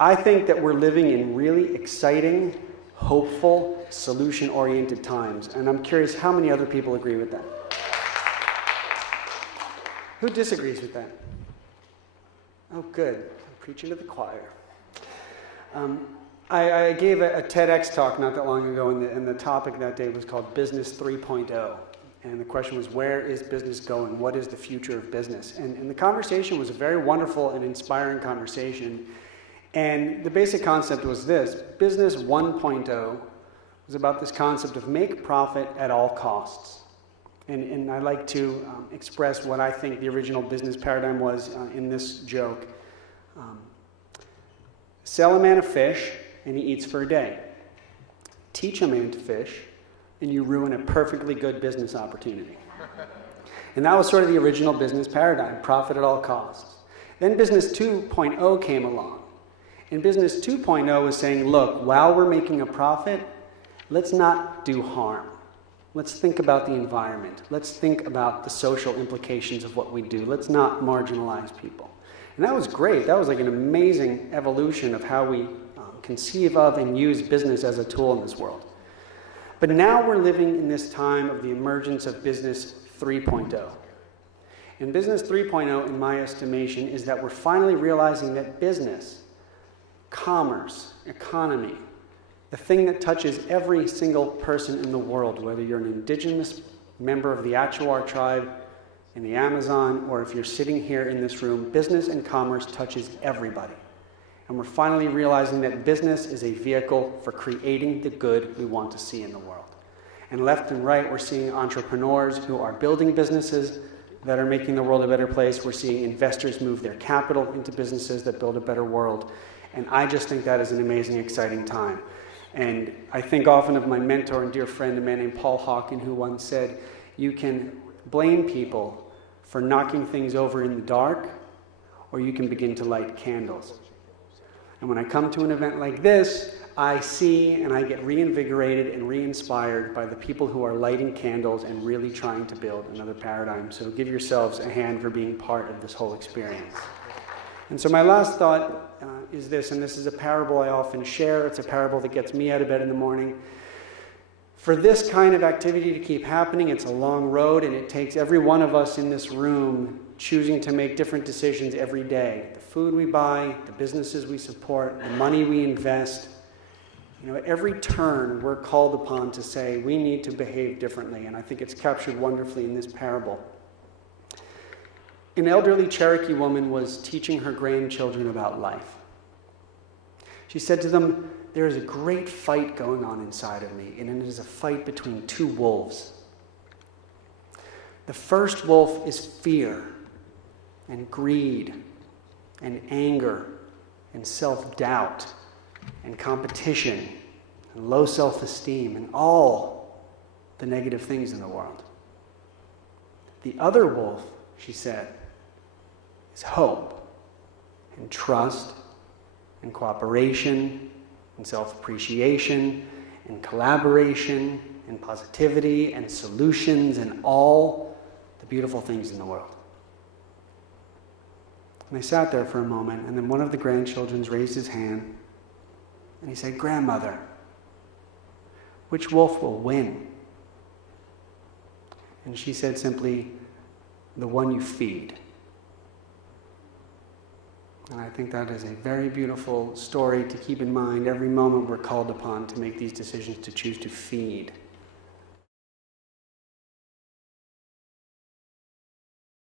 I think that we're living in really exciting, hopeful, solution-oriented times. And I'm curious how many other people agree with that. Who disagrees with that? Oh, good. I'm preaching to the choir. I gave a TEDx talk not that long ago, and the topic that day was called Business 3.0. And the question was, where is business going? What is the future of business? And the conversation was a very wonderful and inspiring conversation. And the basic concept was this. Business 1.0 was about this concept of make profit at all costs. And I like to express what I think the original business paradigm was in this joke. Sell a man a fish, and he eats for a day. Teach a man to fish, and you ruin a perfectly good business opportunity. And that was sort of the original business paradigm, profit at all costs. Then Business 2.0 came along. And Business 2.0 was saying, look, while we're making a profit, let's not do harm. Let's think about the environment. Let's think about the social implications of what we do. Let's not marginalize people. And that was great. That was like an amazing evolution of how we conceive of and use business as a tool in this world. But now we're living in this time of the emergence of Business 3.0. And Business 3.0, in my estimation, is that we're finally realizing that business, commerce, economy, the thing that touches every single person in the world, whether you're an indigenous member of the Achuar tribe in the Amazon, or if you're sitting here in this room, business and commerce touches everybody. And we're finally realizing that business is a vehicle for creating the good we want to see in the world. And left and right, we're seeing entrepreneurs who are building businesses that are making the world a better place. We're seeing investors move their capital into businesses that build a better world. And I just think that is an amazing, exciting time. And I think often of my mentor and dear friend, a man named Paul Hawken, who once said, you can blame people for knocking things over in the dark, or you can begin to light candles. And when I come to an event like this, I see and I get reinvigorated and re-inspired by the people who are lighting candles and really trying to build another paradigm. So give yourselves a hand for being part of this whole experience. And so my last thought is this, and this is a parable I often share. It's a parable that gets me out of bed in the morning. For this kind of activity to keep happening, it's a long road, and it takes every one of us in this room choosing to make different decisions every day. The food we buy, the businesses we support, the money we invest. You know, at every turn, we're called upon to say we need to behave differently, and I think it's captured wonderfully in this parable. An elderly Cherokee woman was teaching her grandchildren about life. She said to them, there is a great fight going on inside of me, and it is a fight between two wolves. The first wolf is fear and greed and anger and self-doubt and competition and low self-esteem and all the negative things in the world. The other wolf, she said, is hope and trust and cooperation and self-appreciation and collaboration and positivity and solutions and all the beautiful things in the world. And they sat there for a moment, and then one of the grandchildren raised his hand and he said, "Grandmother, which wolf will win?" And she said simply, "The one you feed." And I think that is a very beautiful story to keep in mind every moment we're called upon to make these decisions to choose to feed.